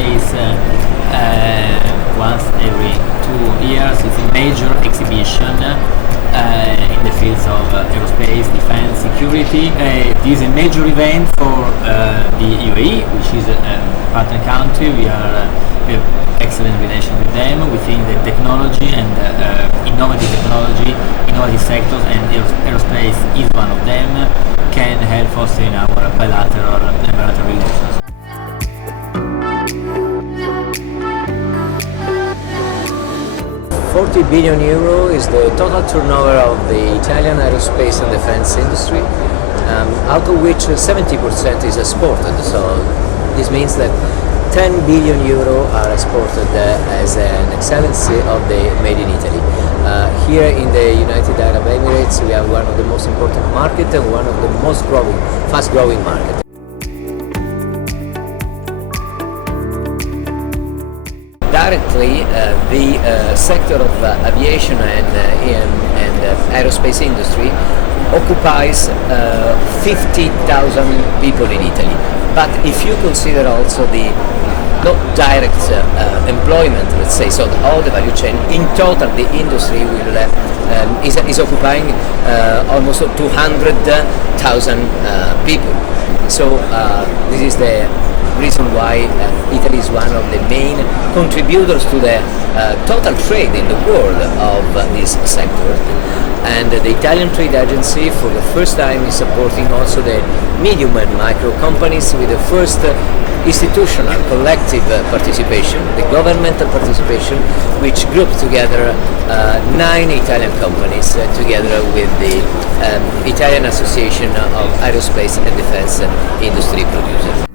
Aerospace once every 2 years. It's a major exhibition in the fields of aerospace, defense, security. This is a major event for the UAE, which is a partner country. We have excellent relations with them. We think that technology and innovative technology, innovative sectors, and aerospace is one of them, can help us in our bilateral relations. €40 billion is the total turnover of the Italian aerospace and defense industry, out of which 70% is exported. So this means that €10 billion are exported as an excellency of the Made in Italy. Here in the United Arab Emirates, we have one of the most important markets and one of the most fast-growing markets. Directly, the sector of aviation and aerospace industry occupies 50,000 people in Italy. But if you consider also the not direct employment, let's say, so all the value chain, in total the industry will is occupying almost 200,000 people. So this is the reason why Italy is one of the main contributors to the total trade in the world of this sector. And the Italian Trade Agency for the first time is supporting also the medium and micro companies with the first institutional collective participation, the governmental participation, which grouped together 9 Italian companies together with the Italian Association of Aerospace and Defense Industry Producers.